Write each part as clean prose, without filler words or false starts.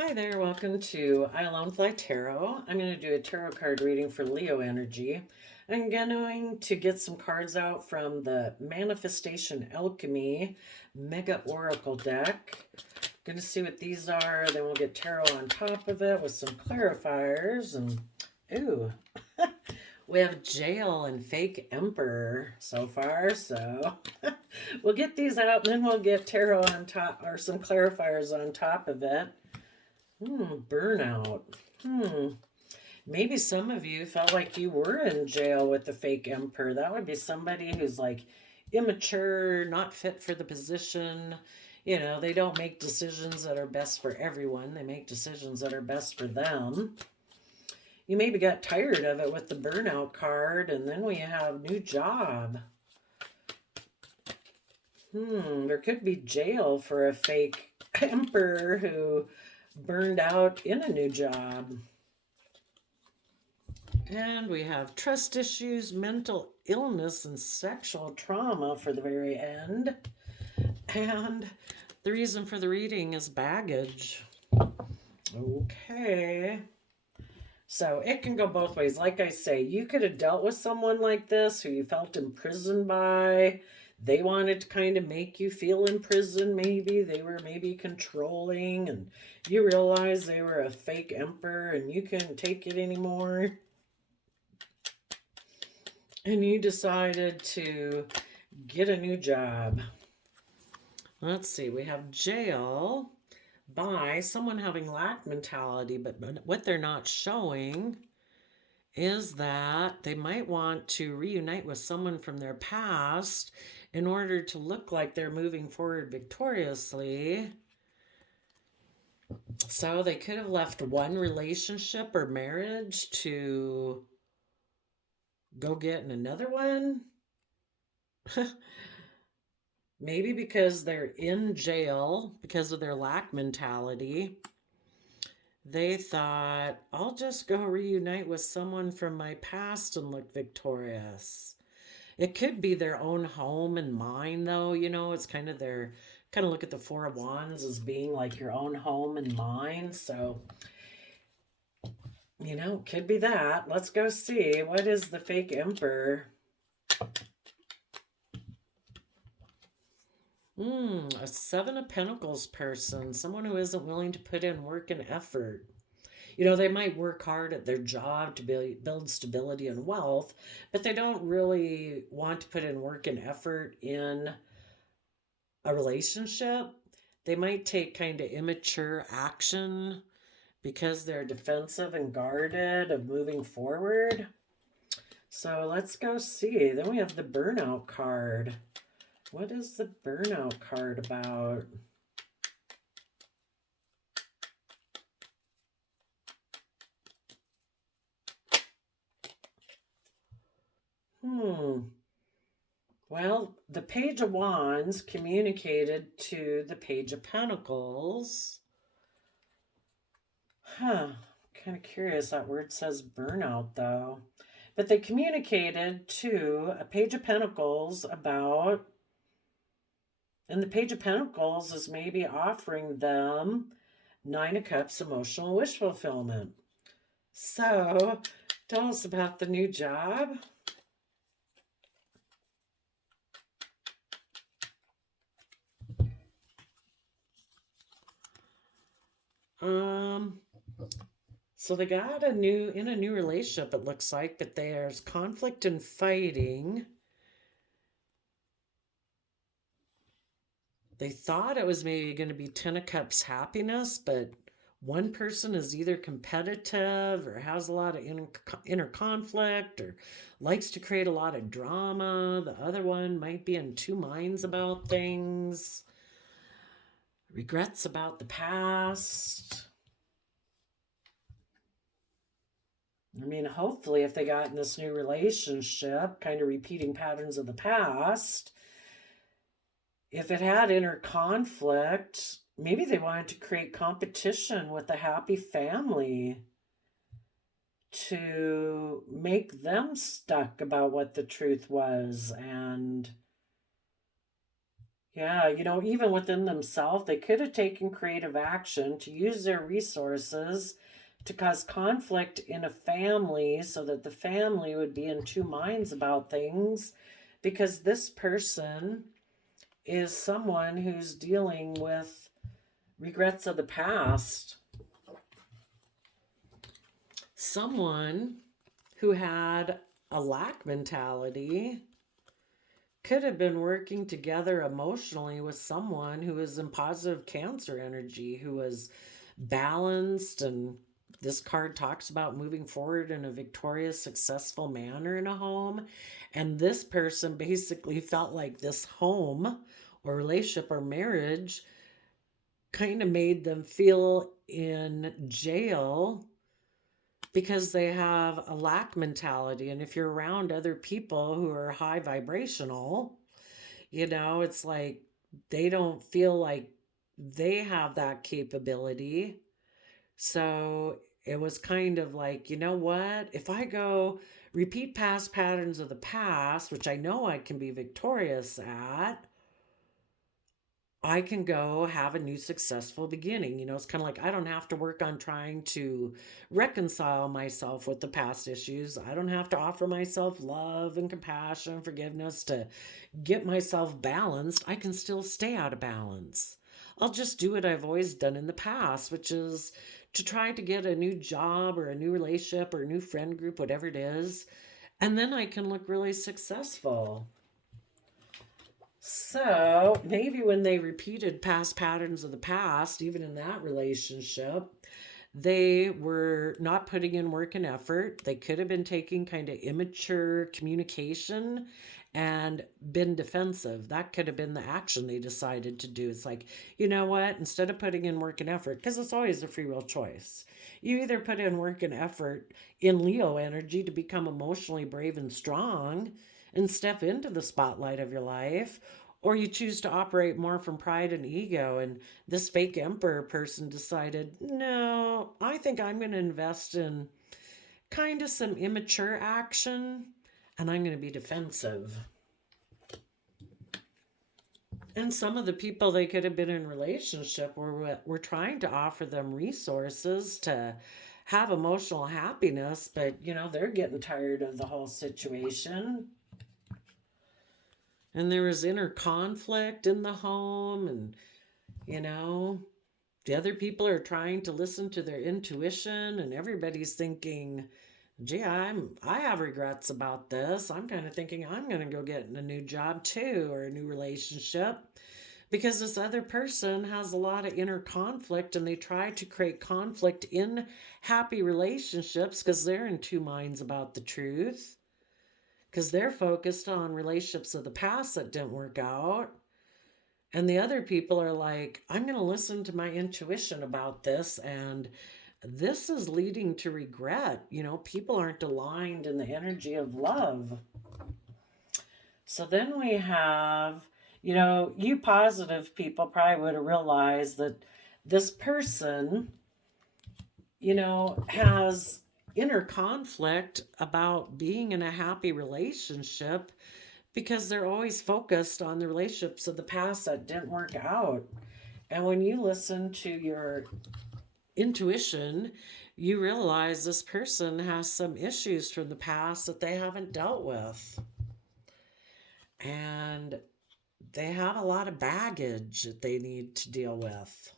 Hi there, welcome to I Alone Fly Tarot. I'm going to do a tarot card reading for Leo energy. I'm going to get some cards out from the Manifestation Alchemy Mega Oracle deck. Going to see what these are. Then we'll get tarot on top of it with some clarifiers. And ooh, we have Jail and Fake Emperor so far. So we'll get these out and then we'll get tarot on top or some clarifiers on top of it. Burnout. Maybe some of you felt like you were in jail with the fake emperor. That would be somebody who's like immature, not fit for the position. You know, they don't make decisions that are best for everyone. They make decisions that are best for them. You maybe got tired of it with the burnout card, and then we have new job. There could be jail for a fake emperor who burned out in a new job. And we have trust issues, mental illness, and sexual trauma for the very end. And the reason for the reading is baggage. Okay. So it can go both ways. Like I say, you could have dealt with someone like this who you felt imprisoned by. They wanted to kind of make you feel imprisoned, maybe. They were maybe controlling, and you realized they were a fake emperor and you couldn't take it anymore. And you decided to get a new job. Let's see, we have jail by someone having lack mentality, but what they're not showing is that they might want to reunite with someone from their past in order to look like they're moving forward victoriously. So they could have left one relationship or marriage to go get in another one. Maybe because they're in jail because of their lack mentality. They thought, I'll just go reunite with someone from my past and look victorious. It could be their own home and mind, though. You know, it's kind of look at the Four of Wands as being like your own home and mind. So, you know, could be that. Let's go see. What is the fake emperor? A Seven of Pentacles person, someone who isn't willing to put in work and effort. You know, they might work hard at their job to build stability and wealth, but they don't really want to put in work and effort in a relationship. They might take kind of immature action because they're defensive and guarded of moving forward. So let's go see. Then we have the burnout card. What is the burnout card about? Well, the Page of Wands communicated to the Page of Pentacles. Kind of curious. That word says burnout, though. But they communicated to a Page of Pentacles about, and the Page of Pentacles is maybe offering them Nine of Cups emotional wish fulfillment. So, tell us about the new job. So they got in a new relationship, it looks like, but there's conflict and fighting. They thought it was maybe going to be Ten of Cups happiness, but one person is either competitive or has a lot of inner conflict or likes to create a lot of drama. The other one might be in two minds about things, regrets about the past. I mean, hopefully, if they got in this new relationship, kind of repeating patterns of the past, if it had inner conflict, maybe they wanted to create competition with a happy family to make them stuck about what the truth was. And, Yeah, even within themselves, they could have taken creative action to use their resources to cause conflict in a family so that the family would be in two minds about things because this person is someone who's dealing with regrets of the past. Someone who had a lack mentality could have been working together emotionally with someone who was in positive Cancer energy, who was balanced. And this card talks about moving forward in a victorious, successful manner in a home. And this person basically felt like this home or relationship or marriage kind of made them feel in jail because they have a lack mentality. And if you're around other people who are high vibrational, it's like they don't feel like they have that capability. So it was kind of like, you know what? If I go repeat past patterns of the past, which I know I can be victorious at, I can go have a new successful beginning. It's kind of like I don't have to work on trying to reconcile myself with the past issues. I don't have to offer myself love and compassion, forgiveness to get myself balanced. I can still stay out of balance. I'll just do what I've always done in the past, which is to try to get a new job or a new relationship or a new friend group, whatever it is. And then I can look really successful. So maybe when they repeated past patterns of the past, even in that relationship, they were not putting in work and effort. They could have been taking kind of immature communication and been defensive. That could have been the action they decided to do. It's like, you know what? Instead of putting in work and effort, because it's always a free will choice, you either put in work and effort in Leo energy to become emotionally brave and strong and step into the spotlight of your life, or you choose to operate more from pride and ego. And this fake emperor person decided, no, I think I'm going to invest in kind of some immature action and I'm going to be defensive. And some of the people they could have been in relationship were trying to offer them resources to have emotional happiness, but they're getting tired of the whole situation. And there was inner conflict in the home, and you know the other people are trying to listen to their intuition, and everybody's thinking, gee, I have regrets about this. I'm kind of thinking I'm going to go get a new job too, or a new relationship, because this other person has a lot of inner conflict, and they try to create conflict in happy relationships because they're in two minds about the truth, because they're focused on relationships of the past that didn't work out. And the other people are like, I'm going to listen to my intuition about this. And this is leading to regret. People aren't aligned in the energy of love. So then we have, you positive people probably would have realized that this person, has inner conflict about being in a happy relationship because they're always focused on the relationships of the past that didn't work out. And when you listen to your intuition, you realize this person has some issues from the past that they haven't dealt with. And they have a lot of baggage that they need to deal with.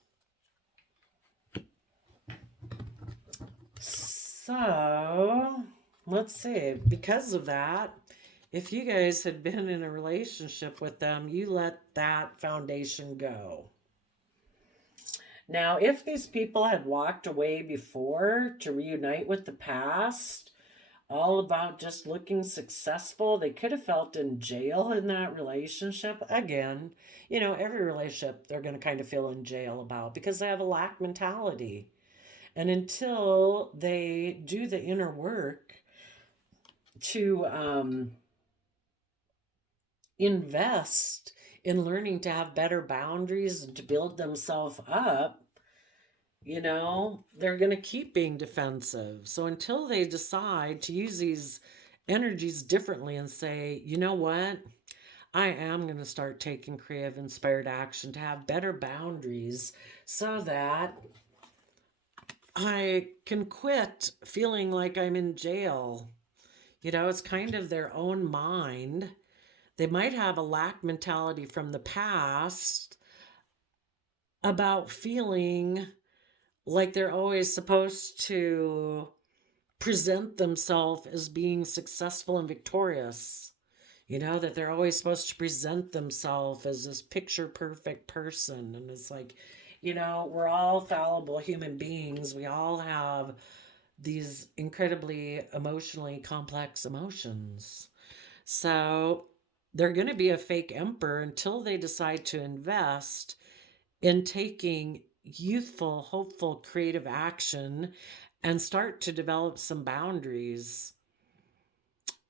So, let's see. Because of that, if you guys had been in a relationship with them, you let that foundation go. Now, if these people had walked away before to reunite with the past, all about just looking successful, they could have felt in jail in that relationship. Again, every relationship they're going to kind of feel in jail about because they have a lack mentality. And until they do the inner work to invest in learning to have better boundaries and to build themselves up, they're going to keep being defensive. So until they decide to use these energies differently and say, you know what? I am going to start taking creative inspired action to have better boundaries so that I can quit feeling like I'm in jail. It's kind of their own mind. They might have a lack mentality from the past about feeling like they're always supposed to present themselves as being successful and victorious. That they're always supposed to present themselves as this picture perfect person. And it's like, we're all fallible human beings. We all have these incredibly emotionally complex emotions. So they're going to be a fake emperor until they decide to invest in taking youthful, hopeful, creative action and start to develop some boundaries.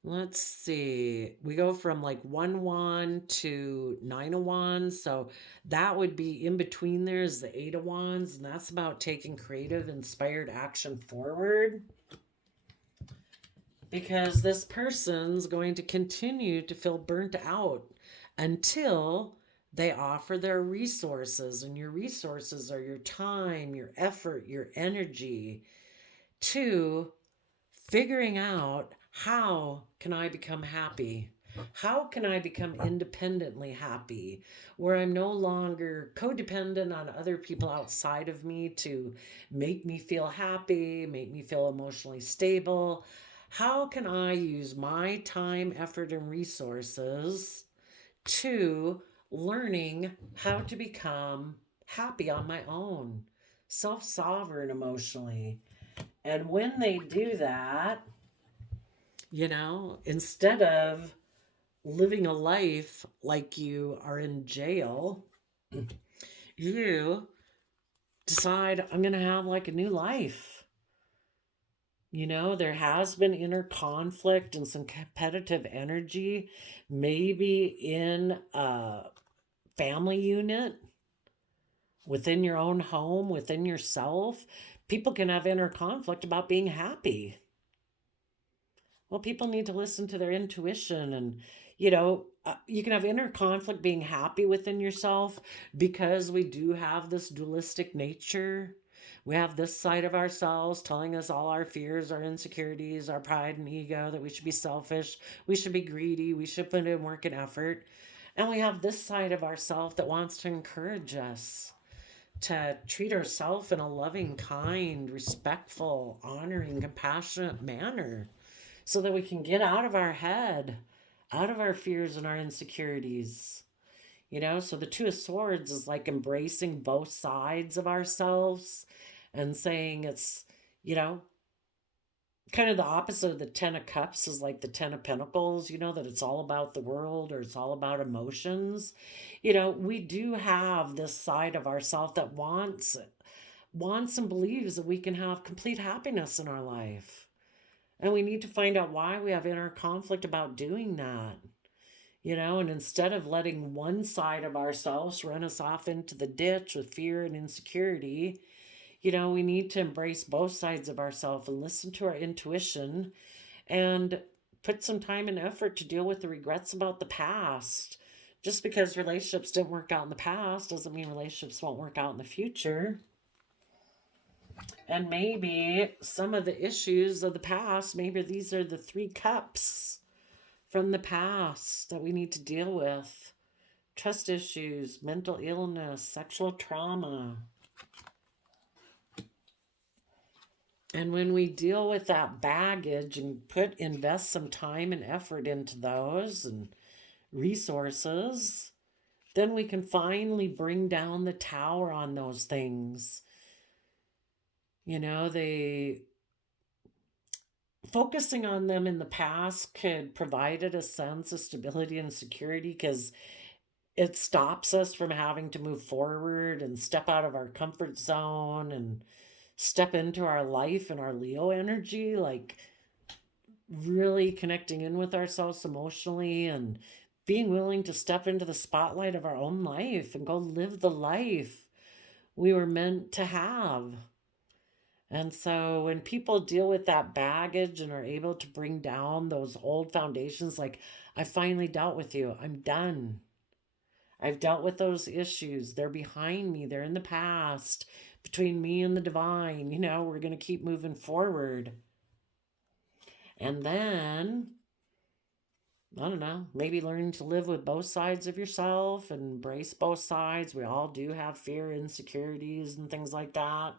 Let's see. We go from like 1-1 to 9-1. So that would be in between there is the 8-1s. And that's about taking creative, inspired action forward. Because this person's going to continue to feel burnt out until they offer their resources. And your resources are your time, your effort, your energy to figuring out, how can I become happy? How can I become independently happy, where I'm no longer codependent on other people outside of me to make me feel happy, make me feel emotionally stable? How can I use my time, effort, and resources to learning how to become happy on my own, self-sovereign emotionally? And when they do that, instead of living a life like you are in jail, you decide, I'm going to have like a new life. There has been inner conflict and some competitive energy, maybe in a family unit, within your own home, within yourself. People can have inner conflict about being happy. Well, people need to listen to their intuition, and you can have inner conflict being happy within yourself, because we do have this dualistic nature. We have this side of ourselves telling us all our fears, our insecurities, our pride and ego, that we should be selfish, we should be greedy, we should put in work and effort. And we have this side of ourselves that wants to encourage us to treat ourselves in a loving, kind, respectful, honoring, compassionate manner, so that we can get out of our head, out of our fears and our insecurities. So the Two of Swords is like embracing both sides of ourselves and saying it's, kind of the opposite of the Ten of Cups is like the Ten of Pentacles, that it's all about the world, or it's all about emotions. We do have this side of ourselves that wants and believes that we can have complete happiness in our life. And we need to find out why we have inner conflict about doing that. And instead of letting one side of ourselves run us off into the ditch with fear and insecurity, we need to embrace both sides of ourselves and listen to our intuition and put some time and effort to deal with the regrets about the past. Just because relationships didn't work out in the past doesn't mean relationships won't work out in the future. And maybe some of the issues of the past, maybe these are the 3 cups from the past that we need to deal with. Trust issues, mental illness, sexual trauma. And when we deal with that baggage and invest some time and effort into those and resources, then we can finally bring down the tower on those things. They focusing on them in the past could provided a sense of stability and security, because it stops us from having to move forward and step out of our comfort zone and step into our life and our Leo energy, like really connecting in with ourselves emotionally and being willing to step into the spotlight of our own life and go live the life we were meant to have. And so when people deal with that baggage and are able to bring down those old foundations, like, I finally dealt with you, I'm done. I've dealt with those issues. They're behind me, they're in the past. Between me and the divine, we're going to keep moving forward. And then, I don't know, maybe learning to live with both sides of yourself and embrace both sides. We all do have fear, insecurities, and things like that.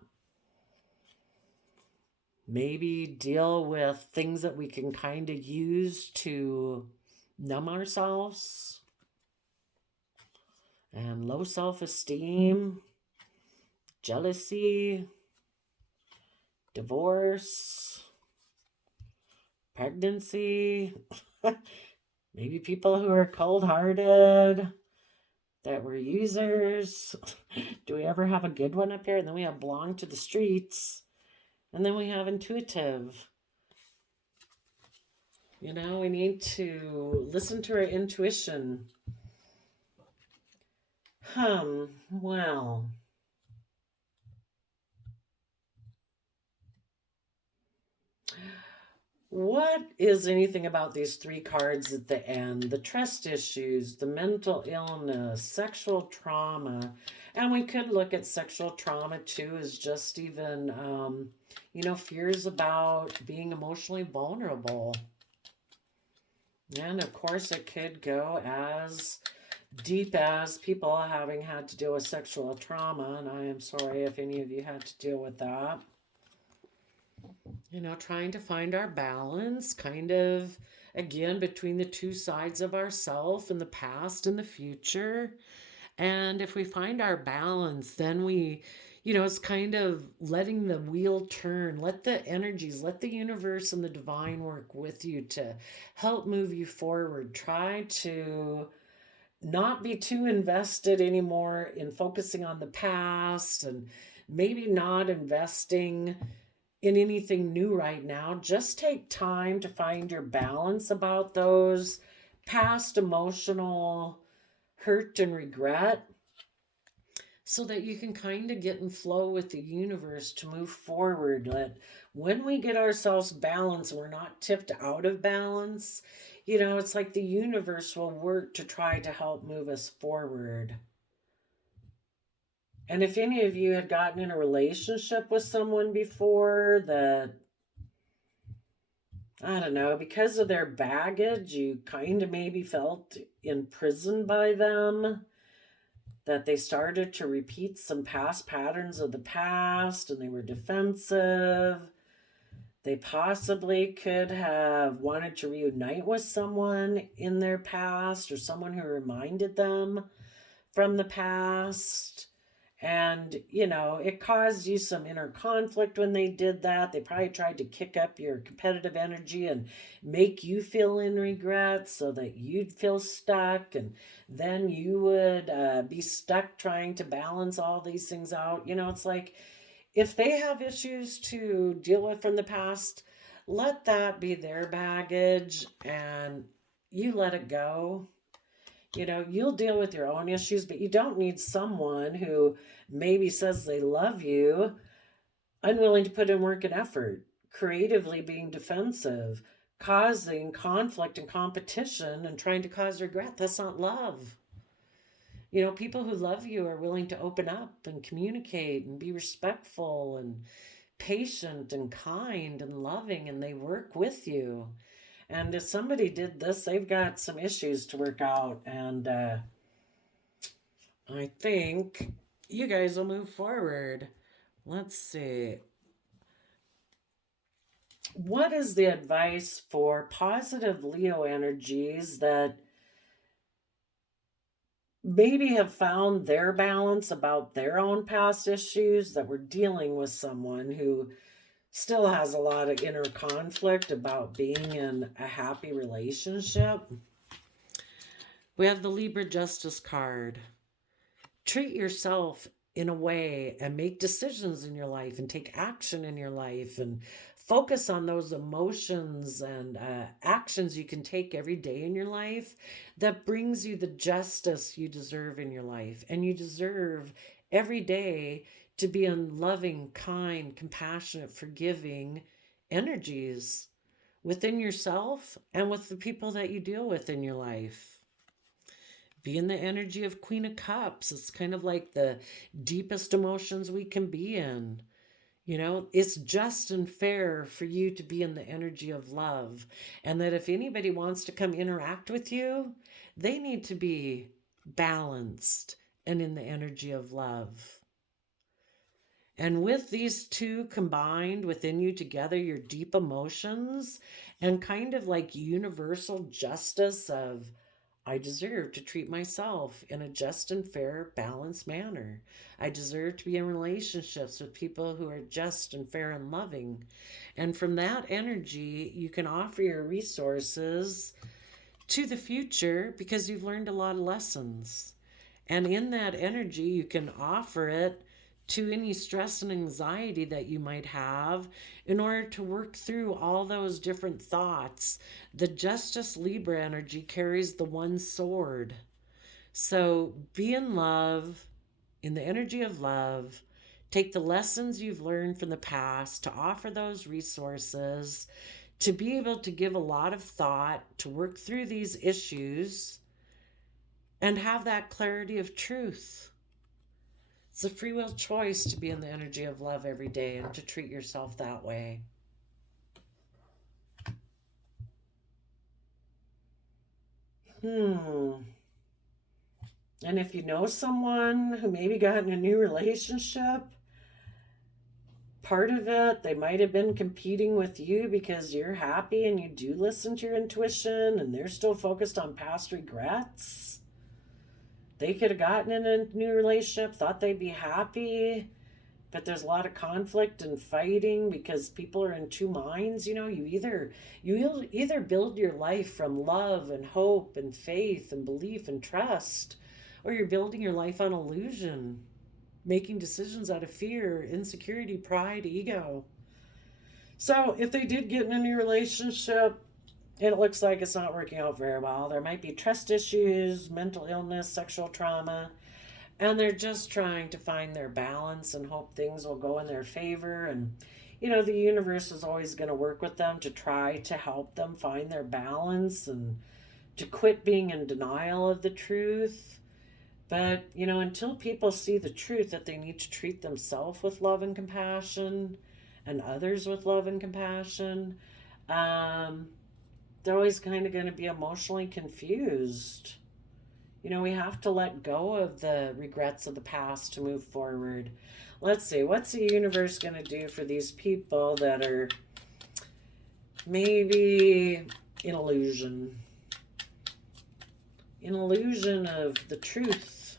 Maybe deal with things that we can kind of use to numb ourselves, and low self-esteem, jealousy, divorce, pregnancy, maybe people who are cold-hearted, that were users. Do we ever have a good one up here? And then we have belong to the streets. And then we have intuitive. We need to listen to our intuition. Well. What is anything about these three cards at the end? The trust issues, the mental illness, sexual trauma. And we could look at sexual trauma too as just even, fears about being emotionally vulnerable. And of course, it could go as deep as people having had to deal with sexual trauma. And I am sorry if any of you had to deal with that. Trying to find our balance, kind of, again, between the two sides of ourself and the past and the future. And if we find our balance, then it's kind of letting the wheel turn, let the energies, let the universe and the divine work with you to help move you forward. Try to not be too invested anymore in focusing on the past, and maybe not investing in anything new right now. Just take time to find your balance about those past emotional hurt and regret, so that you can kind of get in flow with the universe to move forward. That when we get ourselves balanced, we're not tipped out of balance. It's like the universe will work to try to help move us forward. And if any of you had gotten in a relationship with someone before that, I don't know, because of their baggage, you kind of maybe felt imprisoned by them, that they started to repeat some past patterns of the past and they were defensive. They possibly could have wanted to reunite with someone in their past, or someone who reminded them from the past. And, it caused you some inner conflict when they did that. They probably tried to kick up your competitive energy and make you feel in regret so that you'd feel stuck. And then you would be stuck trying to balance all these things out. It's like, if they have issues to deal with from the past, let that be their baggage and you let it go. You'll deal with your own issues, but you don't need someone who maybe says they love you, unwilling to put in work and effort, creatively being defensive, causing conflict and competition, and trying to cause regret. That's not love. People who love you are willing to open up and communicate and be respectful and patient and kind and loving, and they work with you. And if somebody did this, they've got some issues to work out. And I think you guys will move forward. Let's see. What is the advice for positive Leo energies that maybe have found their balance about their own past issues, that were dealing with someone who still has a lot of inner conflict about being in a happy relationship? We have the Libra Justice card. Treat yourself in a way and make decisions in your life and take action in your life, and focus on those emotions and actions you can take every day in your life that brings you the justice you deserve in your life. And you deserve every day to be in loving, kind, compassionate, forgiving energies within yourself and with the people that you deal with in your life. Be in the energy of Queen of Cups. It's kind of like the deepest emotions we can be in. You know, it's just and fair for you to be in the energy of love. And that if anybody wants to come interact with you, they need to be balanced and in the energy of love. And with these two combined within you together, your deep emotions and kind of like universal justice of, I deserve to treat myself in a just and fair, balanced manner. I deserve to be in relationships with people who are just and fair and loving. And from that energy, you can offer your resources to the future because you've learned a lot of lessons. And in that energy, you can offer it to any stress and anxiety that you might have in order to work through all those different thoughts. The Justice Libra energy carries the one sword. So be in love, in the energy of love. Take the lessons you've learned from the past to offer those resources, to be able to give a lot of thought, to work through these issues, and have that clarity of truth. It's a free will choice to be in the energy of love every day and to treat yourself that way. And if you know someone who maybe got in a new relationship, part of it, they might have been competing with you because you're happy and you do listen to your intuition and they're still focused on past regrets. They could have gotten in a new relationship, thought they'd be happy, but there's a lot of conflict and fighting because people are in two minds. You know, you either build your life from love and hope and faith and belief and trust, or you're building your life on illusion, making decisions out of fear, insecurity, pride, ego. So if they did get in a new relationship, it looks like it's not working out very well. There might be trust issues, mental illness, sexual trauma, and they're just trying to find their balance and hope things will go in their favor. And, you know, the universe is always going to work with them to try to help them find their balance and to quit being in denial of the truth. But, you know, until people see the truth that they need to treat themselves with love and compassion and others with love and compassion, they're always kind of going to be emotionally confused. You know, we have to let go of the regrets of the past to move forward. Let's see, what's the universe going to do for these people that are maybe in illusion? An illusion of the truth.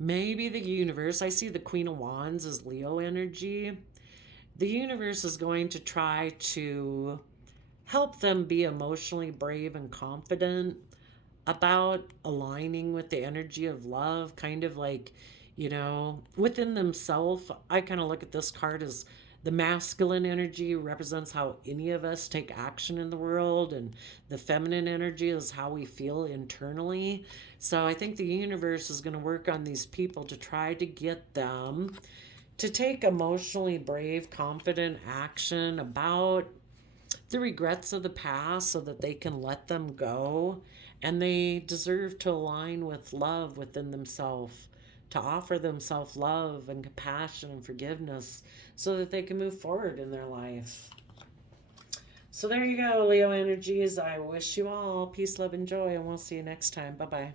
Maybe the universe, I see the Queen of Wands as Leo energy. The universe is going to try to help them be emotionally brave and confident about aligning with the energy of love, kind of like, you know, within themselves. I kind of look at this card as the masculine energy represents how any of us take action in the world, and the feminine energy is how we feel internally. So I think the universe is going to work on these people to try to get them to take emotionally brave, confident action about the regrets of the past so that they can let them go, and they deserve to align with love within themselves, to offer themselves love and compassion and forgiveness so that they can move forward in their life. So there you go, Leo energies. I wish you all peace, love, and joy, and we'll see you next time. Bye-bye.